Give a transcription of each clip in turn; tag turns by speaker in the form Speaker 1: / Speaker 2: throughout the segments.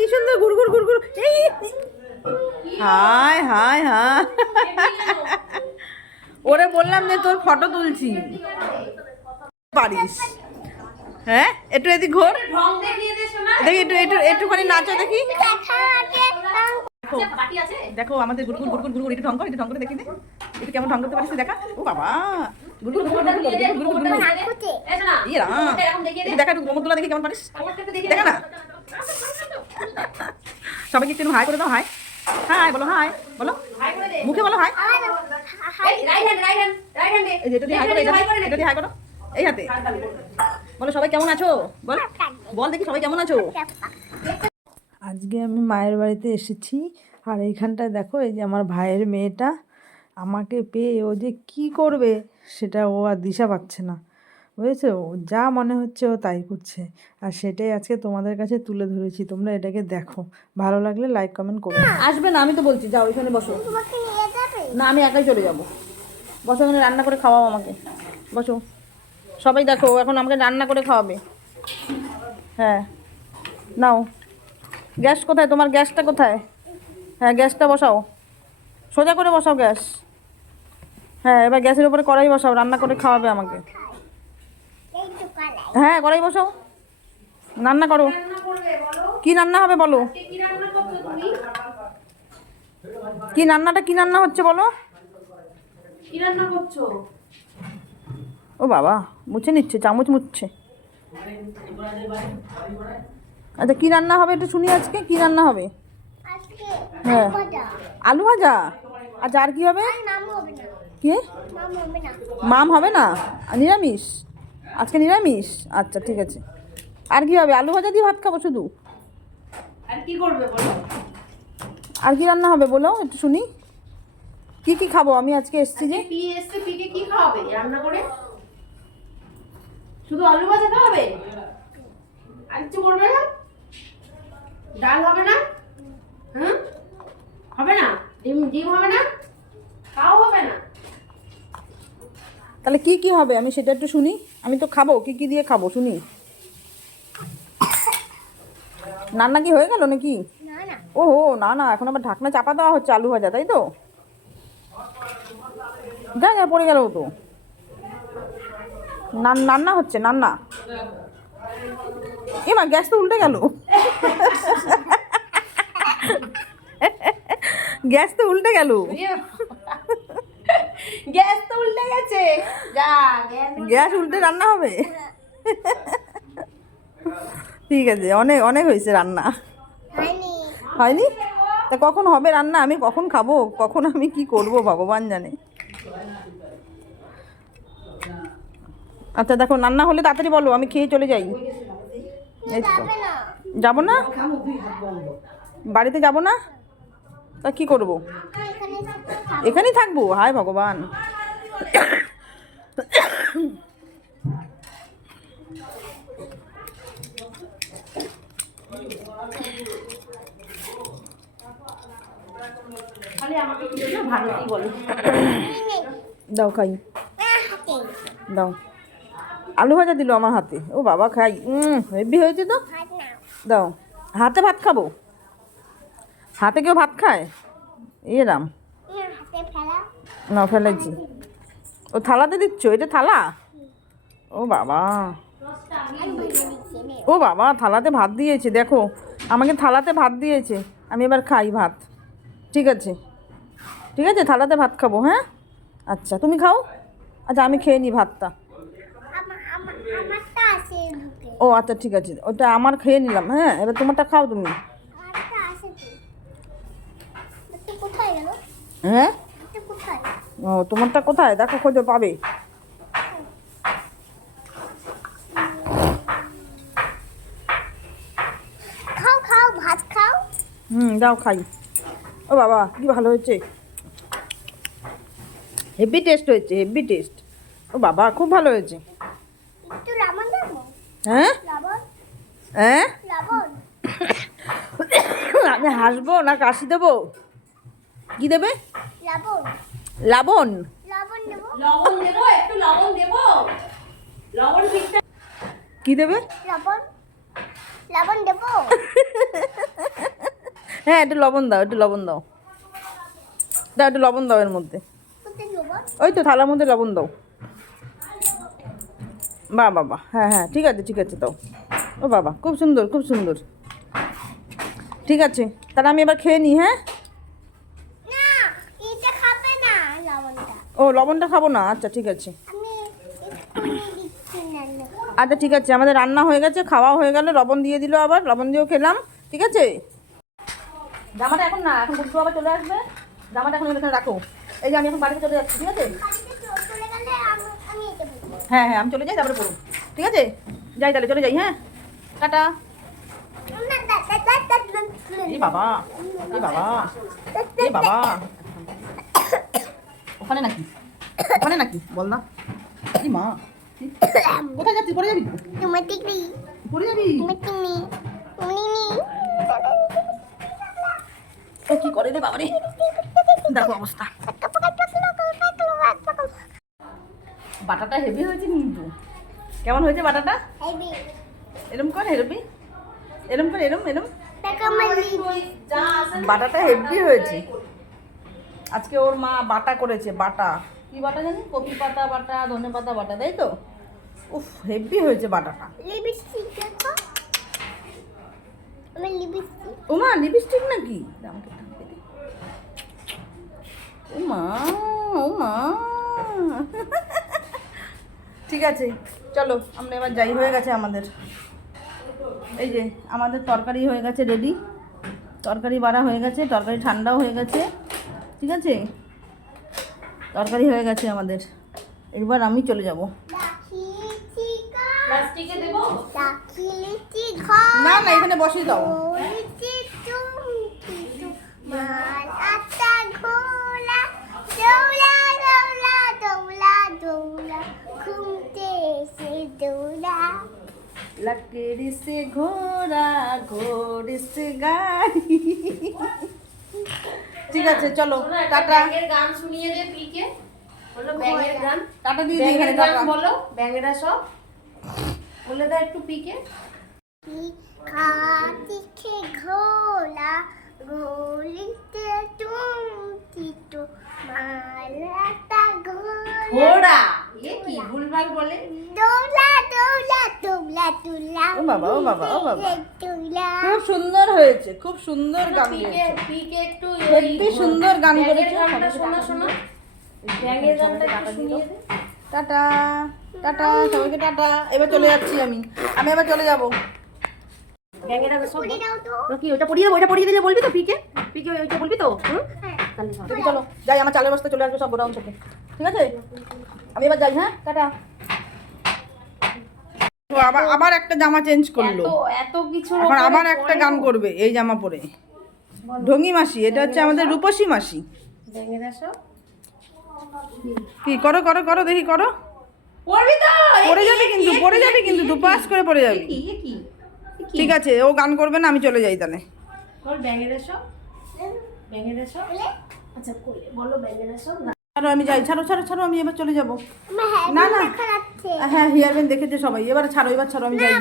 Speaker 1: কি সুন্দর গুড়গুড় গুড়গুড় এই হাই হাই হাই ওরে বললাম যে তোর ফটো তুলছি পারিস হ্যাঁ একটু এদিক ঘোর দেখি একটু একটু একটুখানি নাচো দেখি
Speaker 2: দেখো
Speaker 1: আমাদের গুড়গুড় গুড়গুড় গুড়গুড় একটু ঢং কর একটু ঢং করে দেখি দে একটু কেমন ঢং করতে পারিস দেখা ও বাবা ইয়ে রাম
Speaker 3: এরকম দেখিয়ে দে
Speaker 1: একটু দেখা একটু গোমর দেখি কেমন পারিস দেখা না সবাইকে একটু হাই করে দাও হাই। হাই বলো হাই বলো।
Speaker 3: হাই করে দে
Speaker 1: মুখে বলো হাই।
Speaker 3: এই right hand right hand right হ্যান্ডে
Speaker 1: এই যে এটা হাই করো এটা দিয়ে- হাই করো। এই হাতে। বলো সবাই কেমন আছো? বল। বল দেখি সবাই কেমন আছো? আজকে আমি মায়ের বাড়িতে এসেছি আর এইখানটায় দেখো এই যে আমার ভাইয়ের মেয়েটা আমাকে পেয়ে ও যে কি করবে সেটা ও আর দিশা পাচ্ছে না। বুঝেছ? যা মনে হচ্ছে ও তাই করছে। আর সেটাই আজকে তোমাদের কাছে তুলে ধরেছি। তোমরা এটাকে দেখো। ভালো লাগলে লাইক কমেন্ট করো। আসবে না, আমি তো বলছি, যাও, এখানে বসো। না, আমি একাই চলে যাব। বসো, এখানে রান্না করে খাওয়াও আমাকে। বসো। সবাই দেখো এখন আমাকে রান্না করে খাওয়াবে। হ্যাঁ। নাও। গ্যাস কোথায়? তোমার গ্যাসটা কোথায়? হ্যাঁ গ্যাসটা বসাও। সোজা করে বসাও গ্যাস। হ্যাঁ এবার গ্যাসের উপরে কড়াই বসাও, রান্না করে খাওয়াবে আমাকে। হ্যাঁ কড়াই বসাও। রান্না করো। কি রান্না হবে বলো?
Speaker 3: কি
Speaker 1: রান্নাটা কি রান্না হচ্ছে বলো?
Speaker 3: কি রান্না করছ
Speaker 1: ও বাবা মুছে নিচ্ছে চামচ মুছছে আচ্ছা কি রান্না হবে একটু শুনি আজকে কি রান্না হবে? হ্যাঁ। আলু ভাজা। আচ্ছা আর কি হবে? কি? মাম হবে না। নিরামিষ? আজকে নিরামিষ? আচ্ছা ঠিক আছে। আর কি হবে? আলু ভাজা দিয়ে ভাত খাব শুধু?
Speaker 3: আর কি করবে বলো?
Speaker 1: আর কি রান্না হবে বলো একটু শুনি। কি কি খাব? আমি আজকে এসছি যে
Speaker 3: পি এসছে পিকে কি খাওয়াবে রান্না করে? শুধু আলু ভাজা খাওয়াবে? আর কিছু করবে না? ডাল হবে না? হ্যাঁ হবে না? ডিম ডিম হবে না? তাও হবে না?
Speaker 1: তাহলে কি কি হবে? আমি সেটা একটু শুনি। আমি তো খাব কি কি দিয়ে খাব শুনি? রান্না কি হয়ে গেল নাকি? ও হো না না এখন আবার ঢাকনা চাপা দেওয়া হচ্ছে আলু ভাজা তাই তো? যা যা পড়ে গেল তো। নান- রান্না হচ্ছে রান্না এমা গ্যাস তো উল্টে গেল। গ্যাস তো উল্টে গেল।
Speaker 3: গ্যাস তো উল্টে গেছে। যা গ্যাস
Speaker 1: উল্টে রান্না। হবে? ঠিক আছে অনেক অনেক হয়েছে রান্না।
Speaker 2: হয়নি।
Speaker 1: হয়নি? তা কখন হবে রান্না? আমি কখন খাব? কখন আমি কি করব? ভগবান জানে। আচ্ছা দেখো রান্না হলে তাড়াতাড়ি বলো আমি খেয়ে চলে যাই। এই তো।
Speaker 2: না।
Speaker 1: যাব না? বাড়িতে যাব না? তা কি করব? এখানেই থাকব? হায় ভগবান। দাও খাই। দাও। আলু ভাজা দিল আমার হাতে। ও বাবা খাই। হেভি হয়েছে তো? দাও। হাতে ভাত খাব? হাতে কেউ ভাত খায়? এ রাম।
Speaker 2: হাতে ফেলা
Speaker 1: না ফেলেছি ও থালাতে দিচ্ছ? এটা থালা? ও বাবা। ও বাবা থালাতে ভাত দিয়েছে দেখো। আমাকে থালাতে ভাত দিয়েছে। আমি এবার খাই ভাত। ঠিক আছে। ঠিক আছে থালাতে ভাত খাব হ্যাঁ? আচ্ছা তুমি খাও? আচ্ছা আমি খেয়ে নিই ভাতটা। ও আচ্ছা ঠিক আছে। ওটা আমার খেয়ে নিলাম হ্যাঁ? এবার তোমারটা খাও তুমি। হ্যাঁ? ও তোমারটা কোথায়? দেখো খোঁজো পাবে।
Speaker 2: খাও খাও ভাত খাও।
Speaker 1: হুম দাও খাই। ও বাবা কি ভালো হয়েছে। হেভি টেস্ট হয়েছে হেভি টেস্ট ও বাবা খুব ভালো হয়েছে। হ্যাঁ? হ্যাঁ? আমি হাসবো না কাশি দেবো? কি দেবে?
Speaker 2: লবণ।
Speaker 1: লাবণ?
Speaker 2: লবণ দেবো?
Speaker 3: লবণ দেবো একটু লবণ দেবো। লবণ ঠিকঠাক
Speaker 1: কি দেবে?
Speaker 2: লবণ। লবণ দেবো?
Speaker 1: হ্যাঁ একটু লবণ দাও একটু লবণ দাও। দাও একটু লবণ দাও এর মধ্যে। ওই তো থালার মধ্যে লবণ দাও। বা বাবা হ্যাঁ হ্যাঁ ঠিক আছে ঠিক আছে দাও। ও বাবা খুব সুন্দর খুব সুন্দর। ঠিক আছে তাহলে আমি এবার খেয়ে নিই হ্যাঁ
Speaker 2: না এটা খাবে না লবণটা
Speaker 1: ও লবণটা খাব না আচ্ছা ঠিক আছে। আচ্ছা ঠিক আছে আমাদের রান্না হয়ে গেছে খাওয়া হয়ে গেল লবণ দিয়ে দিল আবার লবণ দিয়েও খেলাম ঠিক আছে জামাটা এখন না এখন বুঝব আবার চলে আসবে জামাটা এখন এখানে রাখো এই যে আমি এখন বাড়িতে চলে যাচ্ছি ঠিক আছে হ্যাঁ হ্যাঁ আমি চলে যাই তারপরে পড়ুন ঠিক আছে যাই তাহলে চলে যাই হ্যাঁ টাটা। এই বাবা এই বাবা এই বাবা ওখানে নাকি? ওখানে নাকি? বল না। মা? কোথায় যাচ্ছিস? পড়ে যাবি পড়ে যাবি? ও কি করে রে বাবা রে দেখো অবস্থা। বাটাটা হেভি হয়েছে কিন্তু। কেমন হয়েছে বাটাটা? এরম কর হেরবি এরম কর এরম এরম? বাটাটা হেভি হয়েছে। আজকে ওর মা বাটা করেছে বাটা। কি বাটা জানি কপি পাতা বাটা ধনে পাতা বাটা তাই তো? উফ হেভি হয়েছে বাটাটা।
Speaker 2: লিপস্টিক দেখো। আমার লিপস্টিক।
Speaker 1: ওমা লিপস্টিক নাকি। ওমা ওমা ঠিক আছে চলো আমরা এবার যাই হয়ে গেছে আমাদের। এই যে আমাদের তরকারি হয়ে গেছে রেডি তরকারি বাড়া হয়ে গেছে তরকারি ঠান্ডাও হয়ে গেছে। ঠিক আছে তরকারি হয়ে গেছে আমাদের এবার আমি চলে যাব
Speaker 2: রাখিছি
Speaker 3: প্লাস্টিকে দেবো
Speaker 2: রাখিছি ঘর
Speaker 1: না না এখানে বসিয়ে দাও
Speaker 2: বলেছি তুমি মাল আটা ঘোলা দৌলা দৌলা দৌলা দৌলা ঘুমতে এসে দৌলা
Speaker 1: लकड़ी से घोड़ा घोड़े से गाड़ी ঠিক আছে চলো টাটা।
Speaker 3: ব্যাঙের গান শুনিয়ে দে পিকে। বলো ব্যাঙের গান।
Speaker 1: টাটা দিয়ে দিই এখানে টাটা।
Speaker 3: বলো ব্যাঙেরা সব। বলে দাও একটু পিকে।
Speaker 2: খাতিকে ঘোলা ঘোলিতে তুমি তো মাল আটা ঘোলা।
Speaker 3: ঘোড়া এ কি ভুলভাল বলে?
Speaker 2: দৌলা দৌলা দৌলা দৌলা।
Speaker 1: ও বাবা, ও বাবা, ও বাবা। খুব সুন্দর হয়েছে খুব সুন্দর গান গেয়েছে
Speaker 3: পিকে একটু
Speaker 1: সুন্দর গান করেছে
Speaker 3: গানটা শোনা শোনা। ব্যাঙের গানটা একটু শুনিয়ে দে।
Speaker 1: টাটা টাটা সবাইকে টাটা। এবার চলে যাচ্ছি আমি। আমি এবার চলে যাব।
Speaker 3: ব্যাঙেরা সব কি ওটা পড়িয়ে দেবো ওটা পড়িয়ে দিলে বলবি তো পিকে? পিকে ওইটা বলবি তো? হুম?
Speaker 2: হ্যাঁ।
Speaker 1: চলো যাই আমার চালের বস্তা চলে আসবে সব গোডাউন থেকে। ঠিক আছে? আমি এবার যাই হ্যাঁ? টাটা। আবার আবার একটা জামা চেঞ্জ করল।
Speaker 3: এত এত কিছু
Speaker 1: এখন আবার একটা গান করবে এই জামা পরে। ঢঙ্গি মাসি এটা হচ্ছে আমাদের রূপসী মাসি। কি করো করো করো দেখি করো।
Speaker 3: পড়বি তো?
Speaker 1: পড়ে যাবে কিন্তু পড়ে যাবে কিন্তু
Speaker 3: এ
Speaker 1: দুপাস
Speaker 3: কি?
Speaker 1: করে পড়ে যাবে।
Speaker 3: কি এ কি এ কি?
Speaker 1: ঠিক আছে ও গান করবে না আমি চলে যাই তাহলে।
Speaker 3: আচ্ছা
Speaker 1: আমি যাই। ছাড়ো ছাড়ো ছাড়ো আমি এবার চলে যাব।
Speaker 2: হ্যাঁ
Speaker 1: না, না। হ্যাঁ হেয়ার ব্যান্ড দেখেছে সবাই। এবার ছাড়ো এবার ছাড়ো আমি যাই।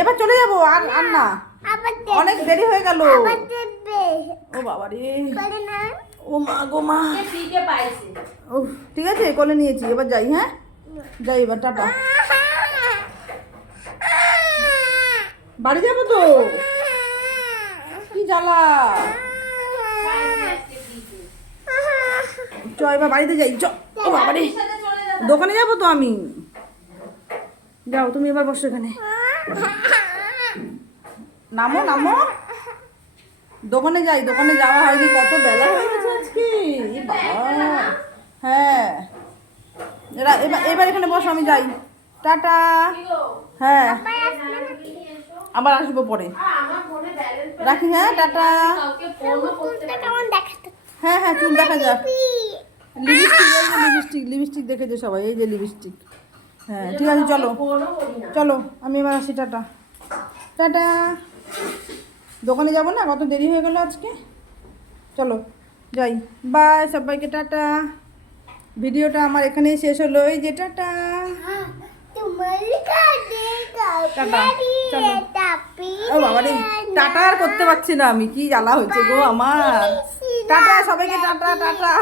Speaker 1: এবার চলে যাব আর আর না। অনেক দেরি হয়ে গেল। ও বাবা রে। ও মা গো মা। ও ঠিক আছে কোলে নিয়েছি। এবার যাই হ্যাঁ? যাই এবার টাটা। বাড়ি যাব তো? কি জ্বালা? চ এবার বাড়িতে যাই। চ ও বাবা রে। দোকানে যাব তো আমি? যাও তুমি এবার বসো এখানে। নামো নামো। দোকানে যাই, দোকানে যাওয়া হয়নি, কত বেলা হয়ে গেছে আজকে। হ্যাঁ। এবার এবার এখানে বসো, আমি যাই। টাটা। হ্যাঁ। আবার আসব পরে। রাখি হ্যাঁ টাটা। হ্যাঁ হ্যাঁ চুল দেখা যাক। লিপস্টিক লিপস্টিক লিপস্টিক দেখেছে সবাই, এই যে লিপস্টিক। হ্যাঁ ঠিক আছে চলো। চলো আমি এবার আসি টাটা। টাটা। দোকানে যাব না? কত দেরি হয়ে গেল আজকে? চলো যাই। বাই সবাইকে টাটা। ভিডিওটা আমার এখানেই শেষ হলো। এই যে টাটা। টাটা, চলো। বাবা রে টাটা আর করতে পারছি না আমি। কি জ্বালা হয়েছে গো আমার। টাটা সবাইকে টাটা টাটা।